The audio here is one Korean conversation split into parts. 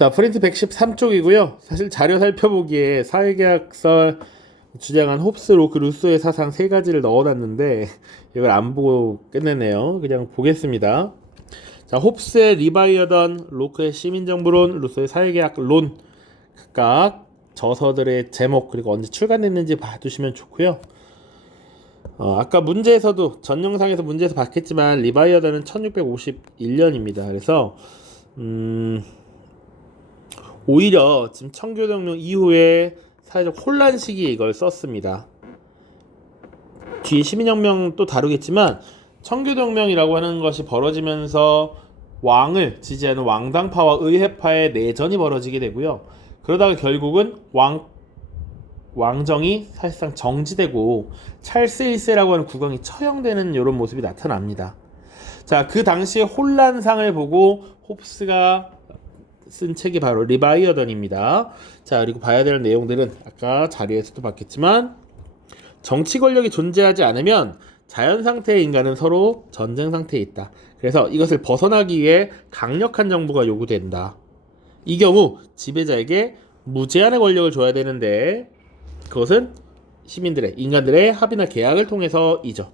자, 프린트 113쪽이고요. 사실 자료 살펴보기에 사회계약서 주장한 홉스, 로크, 루소의 사상 세 가지를 넣어놨는데 이걸 안 보고 끝내네요. 그냥 보겠습니다. 자, 홉스의 리바이어던, 로크의 시민정부론, 루소의 사회계약론 각각 저서들의 제목 그리고 언제 출간됐는지 봐두시면 좋고요. 아까 문제에서도 전 영상에서 문제에서 봤겠지만 리바이어던은 1651년입니다. 그래서 오히려 지금 청교도혁명 이후에 사회적 혼란 시기에 이걸 썼습니다. 뒤에 시민혁명 또 다루겠지만 청교도혁명이라고 하는 것이 벌어지면서 왕을 지지하는 왕당파와 의회파의 내전이 벌어지게 되고요. 그러다가 결국은 왕정이 사실상 정지되고 찰스 1세라고 하는 국왕이 처형되는 이런 모습이 나타납니다. 자, 그 당시의 혼란상을 보고 홉스가 쓴 책이 바로 리바이어던입니다. 자, 그리고 봐야 될 내용들은 아까 자리에서도 봤겠지만 정치 권력이 존재하지 않으면 자연 상태의 인간은 서로 전쟁 상태에 있다. 그래서 이것을 벗어나기 위해 강력한 정부가 요구된다. 이 경우 지배자에게 무제한의 권력을 줘야 되는데 그것은 시민들의, 인간들의 합의나 계약을 통해서이죠.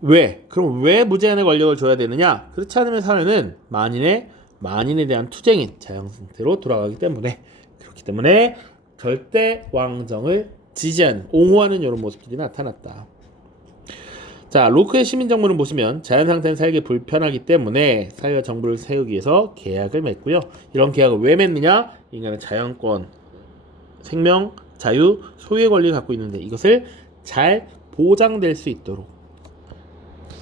왜? 그럼 왜 무제한의 권력을 줘야 되느냐? 그렇지 않으면 사회는 만인에 대한 투쟁인 자연 상태로 돌아가기 때문에, 그렇기 때문에 절대 왕정을 지지하는, 옹호하는 이런 모습들이 나타났다. 자, 로크의 시민정부를 보시면 자연 상태는 살기 불편하기 때문에 사회와 정부를 세우기 위해서 계약을 맺고요. 이런 계약을 왜 맺느냐? 인간은 자연권, 생명, 자유, 소유의 권리를 갖고 있는데 이것을 잘 보장될 수 있도록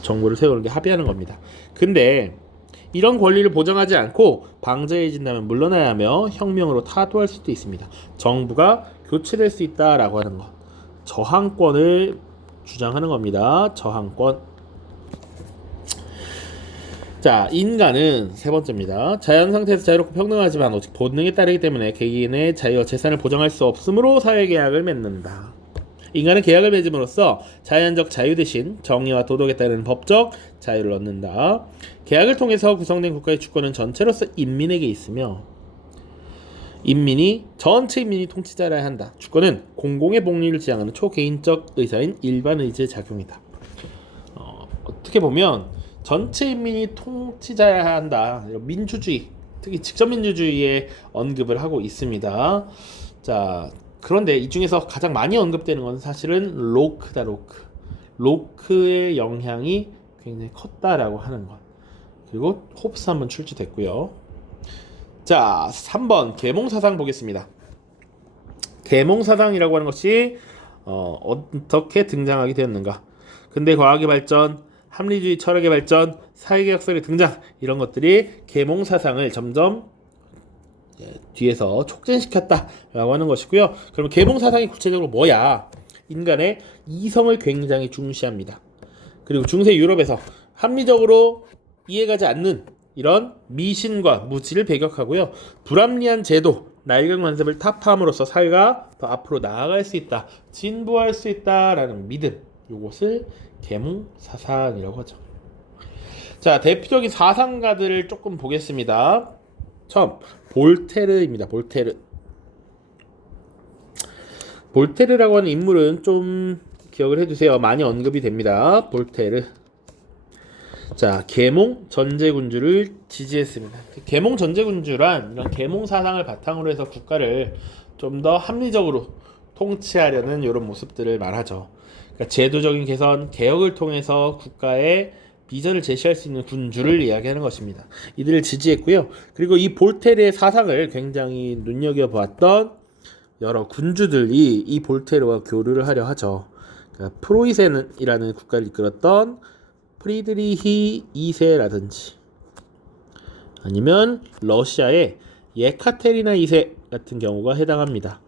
정부를 세우는 게 합의하는 겁니다. 근데 이런 권리를 보장하지 않고 방자해진다면 물러나야 하며 혁명으로 타도할 수도 있습니다. 정부가 교체될 수 있다라고 하는 것. 저항권을 주장하는 겁니다. 저항권. 자, 인간은 세 번째입니다. 자연 상태에서 자유롭고 평등하지만 오직 본능에 따르기 때문에 개인의 자유와 재산을 보장할 수 없으므로 사회계약을 맺는다. 인간은 계약을 맺음으로써 자연적 자유 대신 정의와 도덕에 따르는 법적 자유를 얻는다. 계약을 통해서 구성된 국가의 주권은 전체로서 인민에게 있으며 전체 인민이 통치자라야 한다. 주권은 공공의 복리를 지향하는 초개인적 의사인 일반 의지의 작용이다. 어떻게 보면 전체 인민이 통치자여야 한다. 민주주의, 특히 직접민주주의에 언급을 하고 있습니다. 자, 그런데 이 중에서 가장 많이 언급되는 것은 사실은 로크다. 로크의 영향이 굉장히 컸다라고 하는 것. 그리고 홉스 한번 출제됐고요. 자, 3번 계몽사상 보겠습니다. 계몽사상이라고 하는 것이 어떻게 등장하게 되었는가? 근대 과학의 발전, 합리주의 철학의 발전, 사회계약설의 등장, 이런 것들이 계몽사상을 점점 뒤에서 촉진시켰다라고 하는 것이고요. 그럼 계몽사상이 구체적으로 뭐야? 인간의 이성을 굉장히 중시합니다. 그리고 중세 유럽에서 합리적으로 이해가지 않는 이런 미신과 무지를 배격하고요. 불합리한 제도, 낡은 관습을 타파함으로써 사회가 더 앞으로 나아갈 수 있다, 진보할 수 있다라는 믿음, 이것을 계몽사상이라고 하죠. 자, 대표적인 사상가들을 조금 보겠습니다. 처음 볼테르입니다. 볼테르라고 하는 인물은 좀 기억을 해두세요. 많이 언급이 됩니다. 볼테르. 자, 계몽 전제군주를 지지했습니다. 계몽 전제군주란 이런 계몽 사상을 바탕으로 해서 국가를 좀 더 합리적으로 통치하려는 이런 모습들을 말하죠. 그러니까 제도적인 개선, 개혁을 통해서 국가의 비전을 제시할 수 있는 군주를 이야기하는 것입니다. 이들을 지지했고요. 그리고 이 볼테르의 사상을 굉장히 눈여겨보았던 여러 군주들이 이 볼테르와 교류를 하려 하죠. 그러니까 프로이센이라는 국가를 이끌었던 프리드리히 2세라든지 아니면 러시아의 예카테리나 2세 같은 경우가 해당합니다.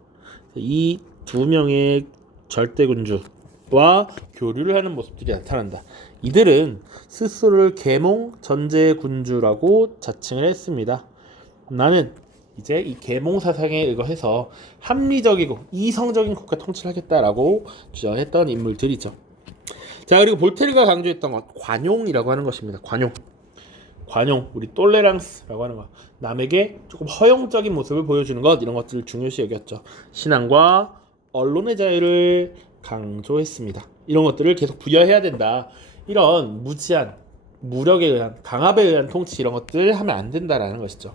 이 두 명의 절대군주와 교류를 하는 모습들이 나타난다. 이들은 스스로를 계몽 전제군주라고 자칭을 했습니다. 나는 이제 이 계몽 사상에 의거해서 합리적이고 이성적인 국가 통치를 하겠다라고 주장했던 인물들이죠. 자, 그리고 볼테르가 강조했던 것, 관용이라고 하는 것입니다. 관용, 우리 똘레랑스라고 하는 거, 남에게 조금 허용적인 모습을 보여주는 것, 이런 것들을 중요시 여겼죠. 신앙과 언론의 자유를 강조했습니다. 이런 것들을 계속 부여해야 된다. 이런 무지한 무력에 의한, 강압에 의한 통치, 이런 것들 하면 안 된다라는 것이죠.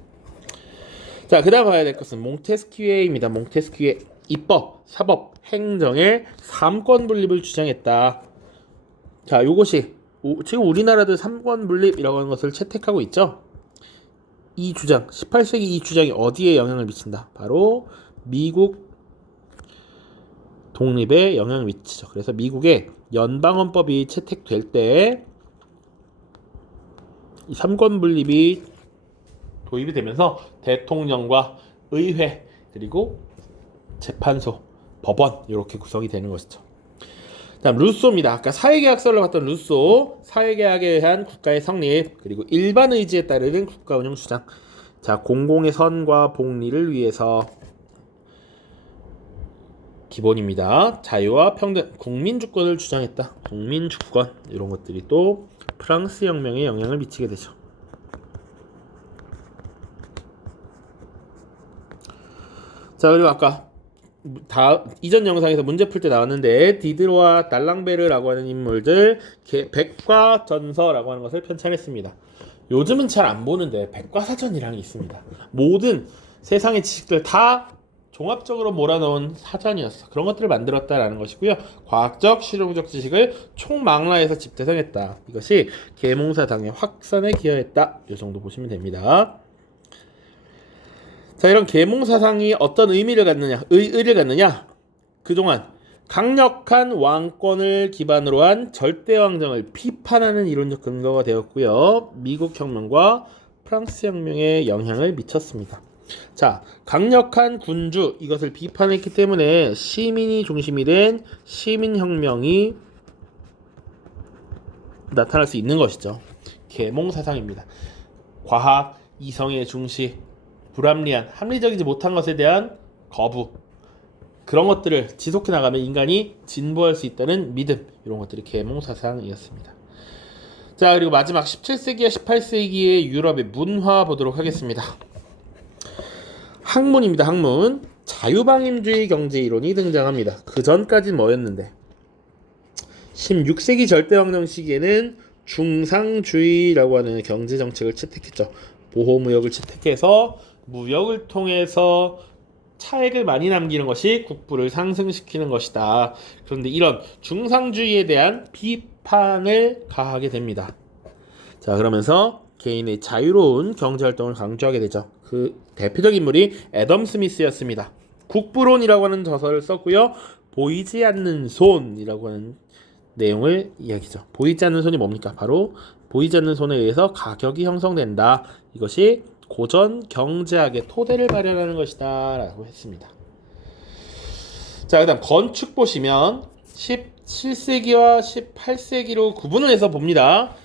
자, 그 다음 봐야 될 것은 몽테스키에입니다. 몽테스키에 입법, 사법, 행정의 3권 분립을 주장했다. 자, 요것이 지금 우리나라도 3권 분립이라고 하는 것을 채택하고 있죠. 이 주장, 18세기 이 주장이 어디에 영향을 미친다? 바로 미국 독립에 영향을 미치죠. 그래서 미국의 연방헌법이 채택될 때 이 3권 분립이 도입이 되면서 대통령과 의회 그리고 재판소, 법원 이렇게 구성이 되는 것이죠. 다음 루소입니다. 아까 사회계약서를 봤던 루소, 사회계약에 의한 국가의 성립 그리고 일반 의지에 따르는 국가 운영 주장. 자, 공공의 선과 복리를 위해서 기본입니다. 자유와 평등, 국민주권을 주장했다. 국민주권 이런 것들이 또 프랑스 혁명에 영향을 미치게 되죠. 자, 그리고 아까 이전 영상에서 문제 풀 때 나왔는데 디드로와 달랑베르라고 하는 인물들 백과전서라고 하는 것을 편찬했습니다. 요즘은 잘 안 보는데 백과사전이라는 게 있습니다. 모든 세상의 지식들 다 종합적으로 몰아넣은 사전이었어. 그런 것들을 만들었다라는 것이고요. 과학적, 실용적 지식을 총망라해서 집대성했다. 이것이 계몽사상의 확산에 기여했다. 이 정도 보시면 됩니다. 자, 이런 계몽사상이 어떤 의미를 갖느냐, 의의를 갖느냐? 그동안 강력한 왕권을 기반으로 한 절대왕정을 비판하는 이론적 근거가 되었고요. 미국 혁명과 프랑스 혁명에 영향을 미쳤습니다. 자, 강력한 군주 이것을 비판했기 때문에 시민이 중심이 된 시민혁명이 나타날 수 있는 것이죠. 계몽사상입니다. 과학, 이성의 중시, 불합리한, 합리적이지 못한 것에 대한 거부, 그런 것들을 지속해 나가면 인간이 진보할 수 있다는 믿음, 이런 것들이 계몽사상이었습니다. 자, 그리고 마지막 17세기와 18세기의 유럽의 문화 보도록 하겠습니다. 학문입니다. 학문. 자유방임주의 경제이론이 등장합니다. 그 전까지는 뭐였는데 16세기 절대왕정 시기에는 중상주의라고 하는 경제정책을 채택했죠. 보호무역을 채택해서 무역을 통해서 차액을 많이 남기는 것이 국부를 상승시키는 것이다. 그런데 이런 중상주의에 대한 비판을 가하게 됩니다. 자, 그러면서 개인의 자유로운 경제활동을 강조하게 되죠. 그 대표적인 인물이 애덤 스미스였습니다. 국부론이라고 하는 저서를 썼고요. 보이지 않는 손이라고 하는 내용을 이야기죠. 보이지 않는 손이 뭡니까? 바로 보이지 않는 손에 의해서 가격이 형성된다. 이것이 고전 경제학의 토대를 마련하는 것이다 라고 했습니다. 자, 그 다음 건축 보시면 17세기와 18세기로 구분을 해서 봅니다.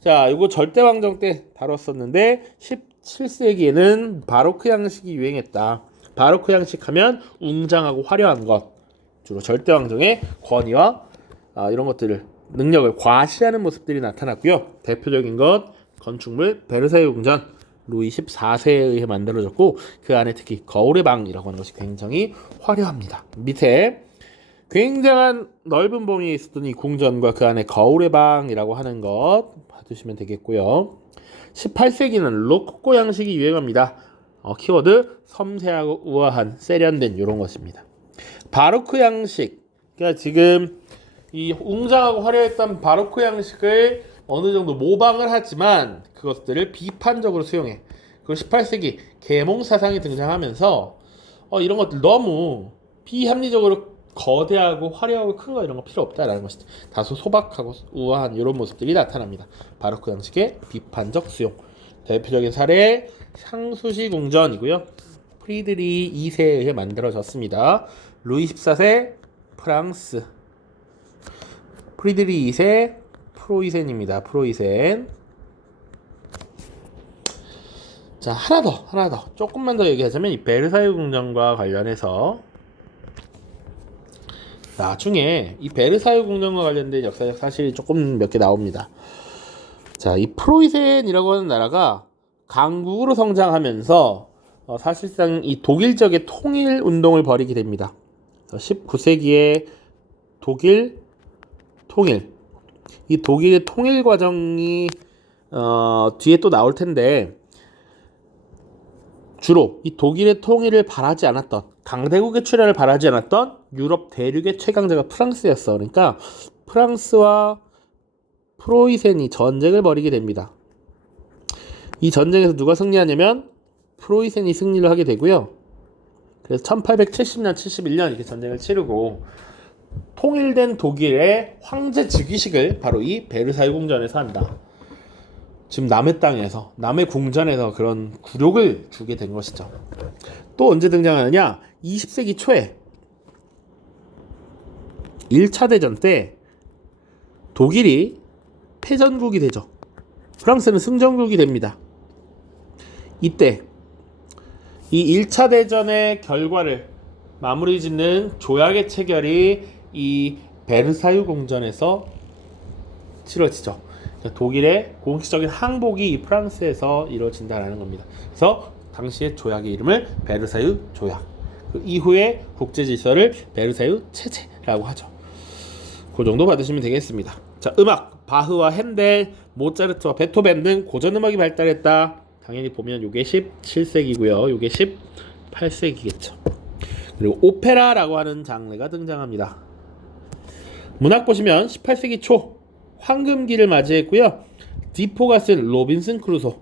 자, 이거 절대왕정 때 다뤘었는데 17세기에는 바로크 양식이 유행했다. 바로크 양식 하면 웅장하고 화려한 것, 주로 절대왕정의 권위와 이런 것들을, 능력을 과시하는 모습들이 나타났고요. 대표적인 것 건축물 베르사유 궁전, 루이 14세에 의해 만들어졌고 그 안에 특히 거울의 방이라고 하는 것이 굉장히 화려합니다. 밑에 굉장한 넓은 범위에 있었던 이 궁전과 그 안에 거울의 방이라고 하는 것 봐두시면 되겠고요. 18세기는 로코코 양식이 유행합니다. 키워드 섬세하고 우아한, 세련된 이런 것입니다. 바로크 양식, 그러니까 지금 이 웅장하고 화려했던 바로크 양식을 어느 정도 모방을 하지만 그것들을 비판적으로 수용해. 그리고 18세기 계몽사상이 등장하면서 이런 것들 너무 비합리적으로 거대하고 화려하고 큰 거 이런 거 필요 없다라는 것이죠. 다소 소박하고 우아한 이런 모습들이 나타납니다. 바로크 양식의 비판적 수용. 대표적인 사례 상수시 궁전이고요. 프리드리 2세에 의해 만들어졌습니다. 루이 14세 프랑스, 프리드리 2세 프로이센입니다. 프로이센. 자, 하나 더 조금만 더 얘기하자면 이 베르사유 궁전과 관련해서 나중에 이 베르사유 궁전과 관련된 역사적 사실이 조금 몇 개 나옵니다. 자, 이 프로이센이라고 하는 나라가 강국으로 성장하면서 사실상 이 독일 지역의 통일 운동을 벌이게 됩니다. 19세기에 독일 통일, 이 독일의 통일 과정이 뒤에 또 나올 텐데, 주로 이 독일의 통일을 바라지 않았던, 강대국의 출현을 바라지 않았던 유럽 대륙의 최강자가 프랑스였어. 그러니까 프랑스와 프로이센이 전쟁을 벌이게 됩니다. 이 전쟁에서 누가 승리하냐면 프로이센이 승리를 하게 되고요. 그래서 1870년, 71년 이렇게 전쟁을 치르고 통일된 독일의 황제 즉위식을 바로 이 베르사유 궁전에서 한다. 지금 남의 땅에서, 남의 궁전에서 그런 굴욕을 주게 된 것이죠. 또 언제 등장하느냐? 20세기 초에 1차 대전 때 독일이 패전국이 되죠. 프랑스는 승전국이 됩니다. 이때 이 1차 대전의 결과를 마무리 짓는 조약의 체결이 이 베르사유 궁전에서 치러지죠. 독일의 공식적인 항복이 이 프랑스에서 이루어진다라는 겁니다. 그래서 당시의 조약의 이름을 베르사유 조약, 그 이후에 국제 질서를 베르사유 체제라고 하죠. 그 정도 받으시면 되겠습니다. 자, 음악 바흐와 핸델, 모차르트와 베토벤 등 고전 음악이 발달했다. 당연히 보면 요게 17세기고요. 요게 18세기겠죠. 그리고 오페라라고 하는 장르가 등장합니다. 문학 보시면 18세기 초 황금기를 맞이했고요. 디포가 쓴 로빈슨 크루소,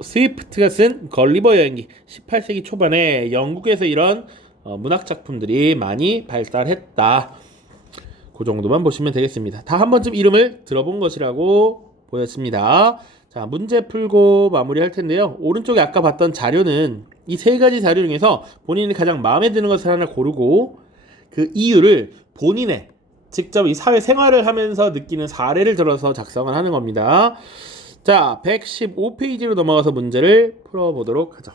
스위프트가 쓴 걸리버 여행기, 18세기 초반에 영국에서 이런 문학 작품들이 많이 발달했다. 그 정도만 보시면 되겠습니다. 다 한 번쯤 이름을 들어본 것이라고 보였습니다. 자, 문제 풀고 마무리할 텐데요. 오른쪽에 아까 봤던 자료는 이 세 가지 자료 중에서 본인이 가장 마음에 드는 것을 하나 고르고 그 이유를 본인의 직접 이 사회 생활을 하면서 느끼는 사례를 들어서 작성을 하는 겁니다. 자, 115페이지로 넘어가서 문제를 풀어보도록 하죠.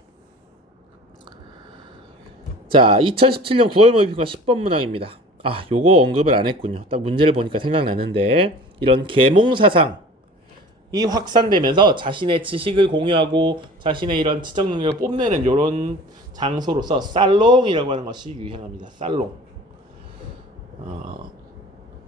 자, 2017년 9월 모의평가 10번 문항입니다. 아, 요거 언급을 안 했군요. 딱 문제를 보니까 생각나는데, 이런 계몽사상이 확산되면서 자신의 지식을 공유하고 자신의 이런 지적 능력을 뽐내는 이런 장소로서 살롱이라고 하는 것이 유행합니다. 살롱.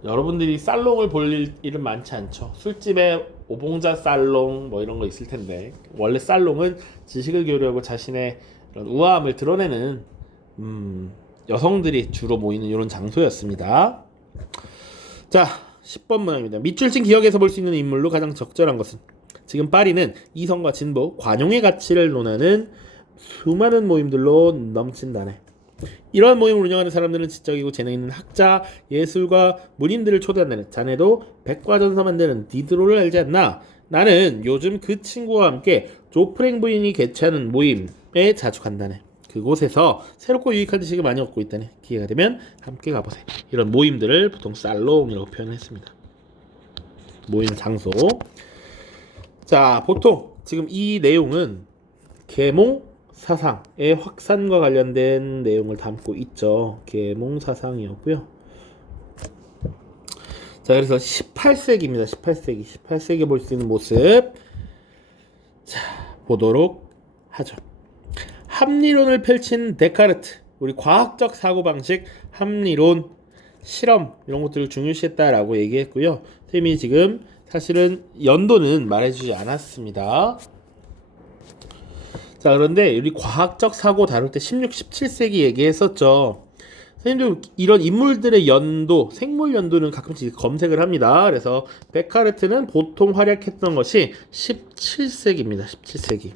여러분들이 살롱을 볼 일은 많지 않죠. 술집에 오봉자 살롱 뭐 이런 거 있을 텐데, 원래 살롱은 지식을 교류하고 자신의 이런 우아함을 드러내는 여성들이 주로 모이는 이런 장소였습니다. 자, 10번 문항입니다. 밑줄 친 기억에서 볼 수 있는 인물로 가장 적절한 것은? 지금 파리는 이성과 진보, 관용의 가치를 논하는 수많은 모임들로 넘친다네. 이러한 모임을 운영하는 사람들은 지적이고 재능 있는 학자, 예술가, 문인들을 초대한다네. 자네도 백과전서 만드는 디드로를 알지 않나? 나는 요즘 그 친구와 함께 조프랭 부인이 개최하는 모임에 자주 간다네. 그곳에서 새롭고 유익한 지식을 많이 얻고 있다네. 기회가 되면 함께 가보세요. 이런 모임들을 보통 살롱이라고 표현했습니다. 모임 장소. 자, 보통 지금 이 내용은 계몽 사상의 확산과 관련된 내용을 담고 있죠. 계몽 사상이었고요. 자, 그래서 18세기입니다. 18세기 볼 수 있는 모습. 자, 보도록 하죠. 합리론을 펼친 데카르트, 우리 과학적 사고방식, 합리론, 실험 이런 것들을 중요시했다라고 얘기했고요. 쌤이 지금 사실은 연도는 말해주지 않았습니다. 자, 그런데 우리 과학적 사고 다룰 때 16, 17세기 얘기했었죠. 선생님도 이런 인물들의 연도, 생물 연도는 가끔씩 검색을 합니다. 그래서 데카르트는 보통 활약했던 것이 17세기입니다. 17세기.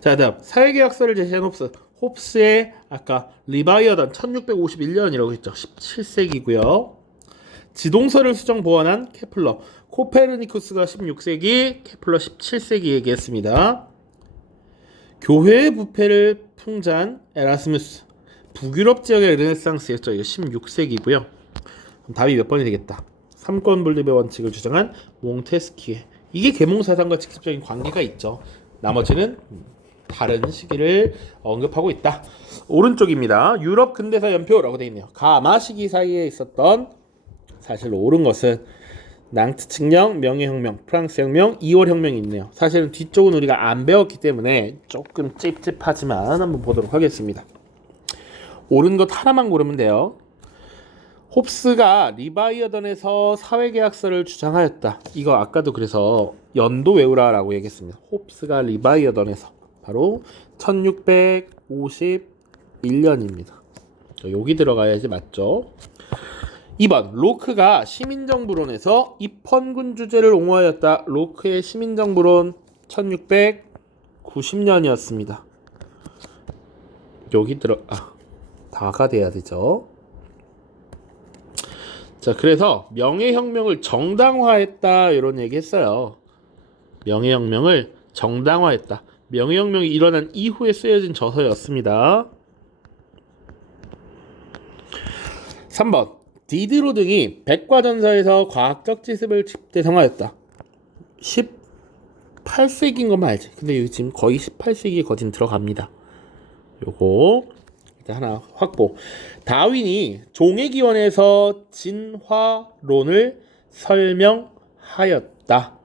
자, 다음 사회계약서를 제시한 홉스. 홉스의 아까 리바이어던 1651년이라고 했죠. 17세기고요. 지동설을 수정 보완한 케플러. 코페르니쿠스가 16세기, 케플러 17세기 얘기했습니다. 교회의 부패를 풍자한 에라스무스. 북유럽 지역의 르네상스였죠. 이거 16세기고요. 답이 몇 번이 되겠다. 3권 분립의 원칙을 주장한 몽테스키에. 이게 계몽사상과 직접적인 관계가 있죠. 나머지는 다른 시기를 언급하고 있다. 오른쪽입니다. 유럽 근대사 연표라고 되어 있네요. 가마 시기 사이에 있었던, 사실 옳은 것은 낭트 칙령, 명예혁명, 프랑스 혁명, 2월 혁명이 있네요. 사실은 뒤쪽은 우리가 안 배웠기 때문에 조금 찝찝하지만 한번 보도록 하겠습니다. 옳은 것 하나만 고르면 돼요. 홉스가 리바이어던에서 사회계약서를 주장하였다. 이거 아까도 그래서 연도 외우라라고 얘기했습니다. 홉스가 리바이어던에서 바로 1651년입니다. 여기 들어가야지 맞죠? 2번 로크가 시민정부론에서 입헌군 주제를 옹호하였다. 로크의 시민정부론 1690년이었습니다. 여기 다가 돼야 되죠. 자, 그래서 명예혁명을 정당화했다 이런 얘기 했어요. 명예혁명을 정당화했다. 명예혁명이 일어난 이후에 쓰여진 저서였습니다. 3번 디드로 등이 백과전서에서 과학적 지습을 집대성하였다. 18세기인 것만 알지. 근데 여기 지금 거의 18세기에 거진 들어갑니다. 요거 일단 하나 확보. 다윈이 종의 기원에서 진화론을 설명하였다.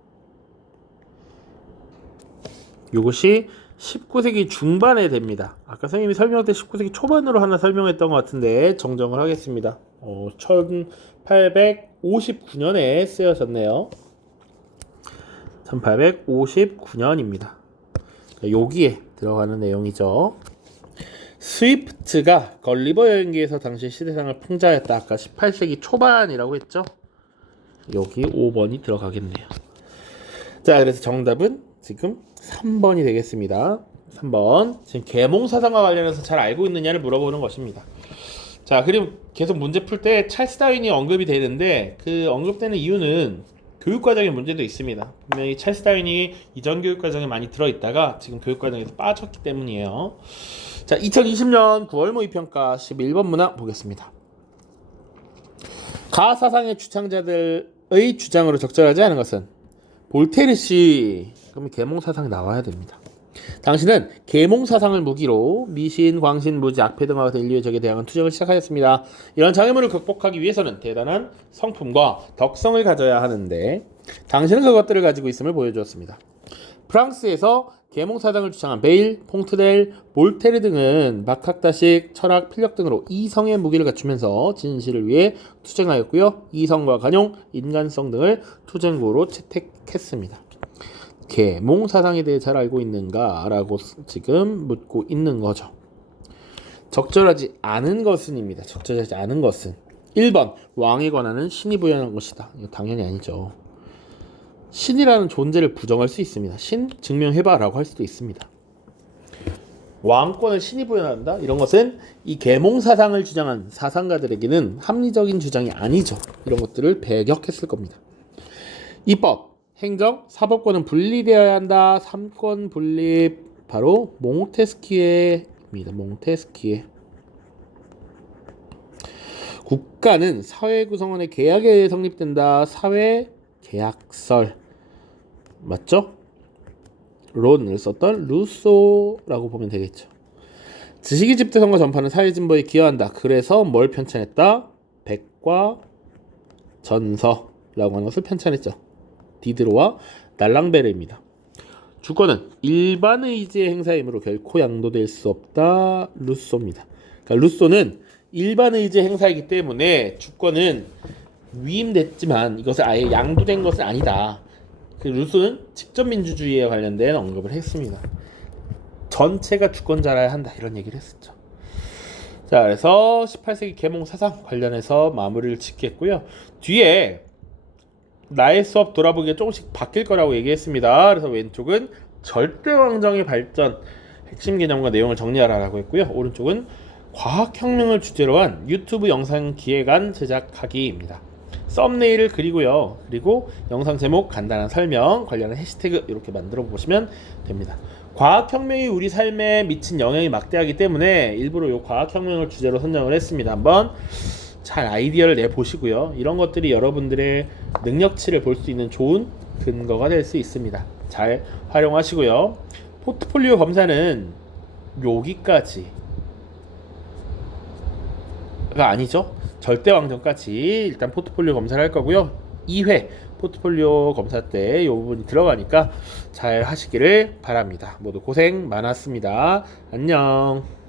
이것이 19세기 중반에 됩니다. 아까 선생님이 설명할 때 19세기 초반으로 하나 설명했던 것 같은데 정정을 하겠습니다. 1859년에 쓰여졌네요. 1859년입니다. 여기에 들어가는 내용이죠. 스위프트가 걸리버 여행기에서 당시 시대상을 풍자했다. 아까 18세기 초반이라고 했죠. 여기 5번이 들어가겠네요. 자, 그래서 정답은 지금 3번이 되겠습니다. 3번. 지금 계몽사상과 관련해서 잘 알고 있느냐를 물어보는 것입니다. 자, 그리고 계속 문제 풀 때 찰스 다윈이 언급이 되는데 그 언급되는 이유는 교육과정의 문제도 있습니다. 분명히 찰스 다윈이 이전 교육과정에 많이 들어있다가 지금 교육과정에서 빠졌기 때문이에요. 자, 2020년 9월 모의평가 11번 문항 보겠습니다. 가사상의 주창자들의 주장으로 적절하지 않은 것은 볼테르 씨. 그러면 계몽사상이 나와야 됩니다. 당신은 계몽사상을 무기로 미신, 광신, 무지, 악패 등과 같은 인류의 적에 대항한 투쟁을 시작하였습니다. 이런 장애물을 극복하기 위해서는 대단한 성품과 덕성을 가져야 하는데 당신은 그것들을 가지고 있음을 보여주었습니다. 프랑스에서 계몽사상을 주창한 베일, 퐁트넬, 볼테르 등은 막학다식, 철학, 필력 등으로 이성의 무기를 갖추면서 진실을 위해 투쟁하였고요. 이성과 관용, 인간성 등을 투쟁구로 채택했습니다. 계몽사상에 대해 잘 알고 있는가? 라고 지금 묻고 있는 거죠. 적절하지 않은 것은입니다. 적절하지 않은 것은 1번 왕의 권한은 신이 부여한 것이다. 이거 당연히 아니죠. 신이라는 존재를 부정할 수 있습니다. 신 증명해봐 라고 할 수도 있습니다. 왕권을 신이 부여한다? 이런 것은 이 계몽사상을 주장한 사상가들에게는 합리적인 주장이 아니죠. 이런 것들을 배격했을 겁니다. 입법 행정, 사법권은 분리되어야 한다. 3권 분립 바로 몽테스키에입니다. 몽테스키에. 국가는 사회 구성원의 계약에 의해 성립된다. 사회 계약설 맞죠? 론을 썼던 루소라고 보면 되겠죠. 지식의 집대성과 전파는 사회 진보에 기여한다. 그래서 뭘 편찬했다? 백과전서라고 하는 것을 편찬했죠. 디드로와 날랑베르입니다. 주권은 일반 의지의 행사이므로 결코 양도될 수 없다. 루소입니다. 그러니까 루소는 일반 의지의 행사이기 때문에 주권은 위임됐지만 이것을 아예 양도된 것은 아니다. 그 루소는 직접민주주의에 관련된 언급을 했습니다. 전체가 주권자라야 한다 이런 얘기를 했었죠. 자, 그래서 18세기 계몽사상 관련해서 마무리를 짓겠고요. 뒤에 나의 수업 돌아보기에 조금씩 바뀔 거라고 얘기했습니다. 그래서 왼쪽은 절대왕정의 발전 핵심 개념과 내용을 정리하라라고 했고요. 오른쪽은 과학혁명을 주제로 한 유튜브 영상 기획안 제작하기입니다. 썸네일을 그리고요. 그리고 영상 제목 간단한 설명 관련한 해시태그 이렇게 만들어 보시면 됩니다. 과학혁명이 우리 삶에 미친 영향이 막대하기 때문에 일부러 이 과학혁명을 주제로 선정을 했습니다. 한번 잘 아이디어를 내보시고요. 이런 것들이 여러분들의 능력치를 볼 수 있는 좋은 근거가 될 수 있습니다. 잘 활용하시고요. 포트폴리오 검사는 여기까지가 아니죠. 절대왕정까지 일단 포트폴리오 검사를 할 거고요. 2회 포트폴리오 검사 때 이 부분이 들어가니까 잘 하시기를 바랍니다. 모두 고생 많았습니다. 안녕.